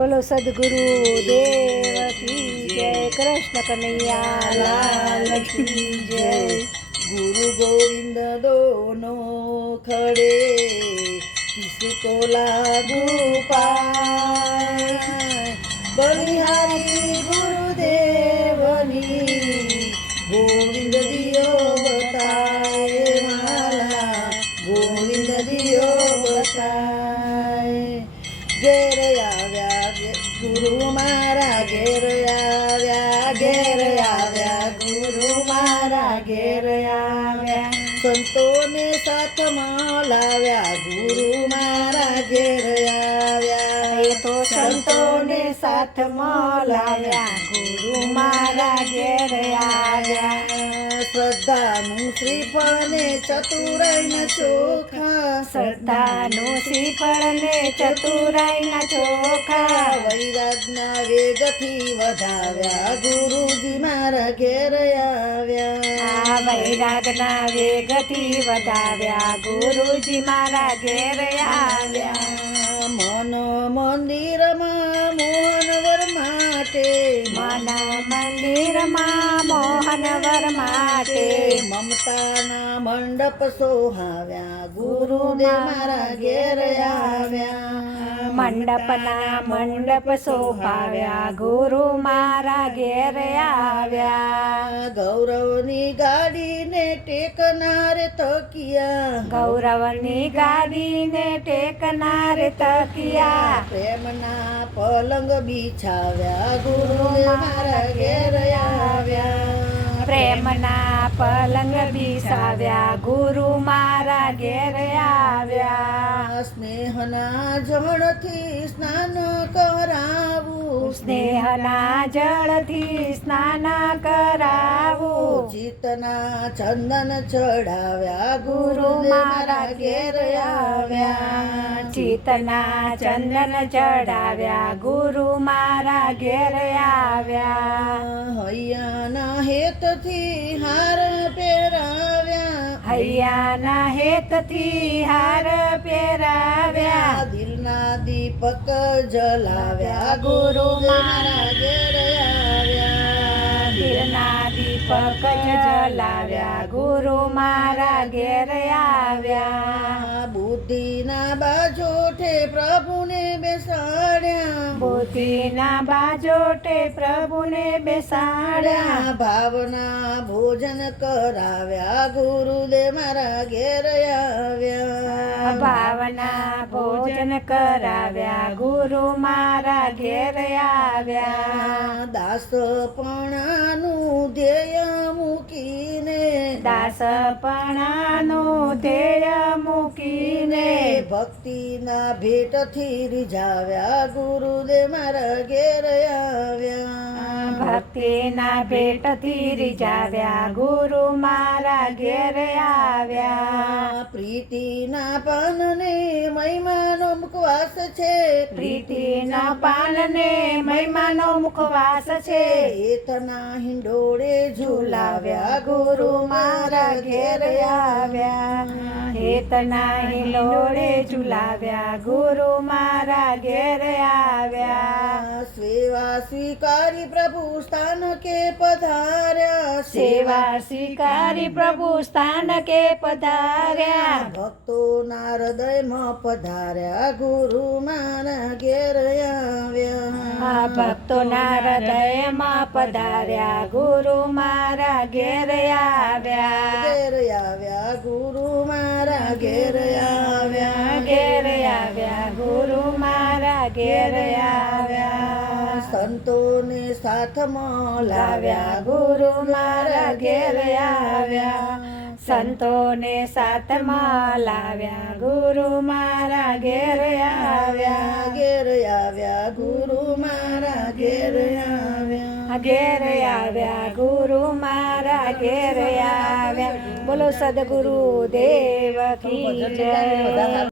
બોલો સદગુરુ દેવ કી જય, કૃષ્ણ કનૈયા, લાલ કી જય. ગુરુ ગોવિંદ દોનો ખડે કિસકો લાગુ પાય. બલિહારી ગુરુ ગુરુ મારા ઘેર આવ્યા ઘેર આવ્યા ગુરુ મારા ઘેર આવ્યા. સંતોને સાથમાં લાવ્યા ગુરુ મારા ઘેર આવ્યા. એ તો સંતોને સાથમાં લાવ્યા ગુરુ મારા ઘેર આવ્યા શ્રદ્ધાનું શ્રીફળ ને ચતુરાઈના ચોખા. શ્રદ્ધાનું શ્રીફળ ને ચતુરાઈના ચોખા. વૈરાગના વેગથી વધાવ્યા. ગુરુજી મારા ઘેર આવ્યા. વૈરાગના વેગથી વધાવ્યા. ગુરુજી મારા ઘેર આવ્યા. મંદિરમાં મોહનવર માટે. મન મંદિરમાં મોહનવર માટે મમતાના મંડપ સોહાવ્યા. ગુરુદેવ મારા ઘેર આવ્યા. મંડપના મંડપ શોભાવ્યા ગુરુ મારા ઘેર આવ્યા. ગૌરવની ગાડીને ટેકનાર તકિયા. ગૌરવની ગાડીને ટેકનાર તકિયા. પ્રેમના પલંગ બિછાવ્યા. ગુરુ મારા ઘેર આવ્યા. પ્રેમના પલંગ બિસાવ્યા ગુરુ મારા ઘેર આવ્યા. સ્નેહના જળથી સ્નાન કરાવું. સ્નેહના જળથી સ્નાન કરાવું. ચિતના ચંદન ચડાવ્યા. ગુરુ મારા ઘેર આવ્યા. ચિતના ચંદન ચડાવ્યા. ગુરુ મારા ઘેર આવ્યા. હૈયાના હેતથી હાર પહેરાવ્યા. હૈયાના હેતથી હાર પહેરાવ્યા. દિલના દીપક જલાવ્યા. ગુરુ મારા ઘેર દીપક જલાવ્યા ગુરુ મારા ઘેર આવ્યા. બુદ્ધિના બાજોઠે પ્રભુને બેસાડ્યા. બુદ્ધિના બાજોટે પ્રભુને બેસાડ્યા. ભાવના ભોજન કરાવ્યા. ગુરુદે મારા ઘેર આવ્યા. ભાવના ભોજન કરાવ્યા. ગુરુ મારા ઘેર આવ્યા. દાસપણાનું ધ્યેય મૂકીને દાસપણાનું ધ્યેય મૂકીને ભક્તિના ભેટથી રીઝાવ્યા ગુરુદેવ મારા ઘેર ભક્તિના ભેટથી જાવ્યા ગુરુ મારા ઘેર આવ્યા. પ્રીતિના પાનને મહિમાનો મુખવાસ છે. પ્રીતિના પાનને મહિમાનો મુખવાસ છે. એતના હિંડોળે ઝુલાવ્યા ગુરુ મારા ઘેર આવ્યા. હેતના લોડે ઝુલાવ્યા ગુરુ મારા ઘેર આવ્યા. સેવા સ્વીકારી પ્રભુ સ્થાન કે પધાર્યા. સેવા સ્વીકારી પ્રભુ સ્થાન કે પધાર્યા. ભક્તોના હૃદયમાં પધાર્યા ગુરુ મારા ઘેર આવ્યા. ભક્તોના હૃદયમાં પધાર્યા. ગુરુ મારા ઘેર આવ્યા. ઘેર આવ્યા. ગુરુ મારા ઘેર આવ્યા. ઘેર આવ્યા. ગુરુ મારા ઘેર આવ્યા. સંતોને સાથમાં લાવ્યા. ગુરુ મારા ઘેર આવ્યા. સંતોને સાથમાં લાવ્યા. ગુરુ મારા ઘેર આવ્યા. ઘેર આવ્યા. ગુરુ ઘેર આવ્યા. ઘેર આવ્યા. ગુરુ મારા ઘેર આવ્યા. બોલો સદગુરુ દેવ કી જય.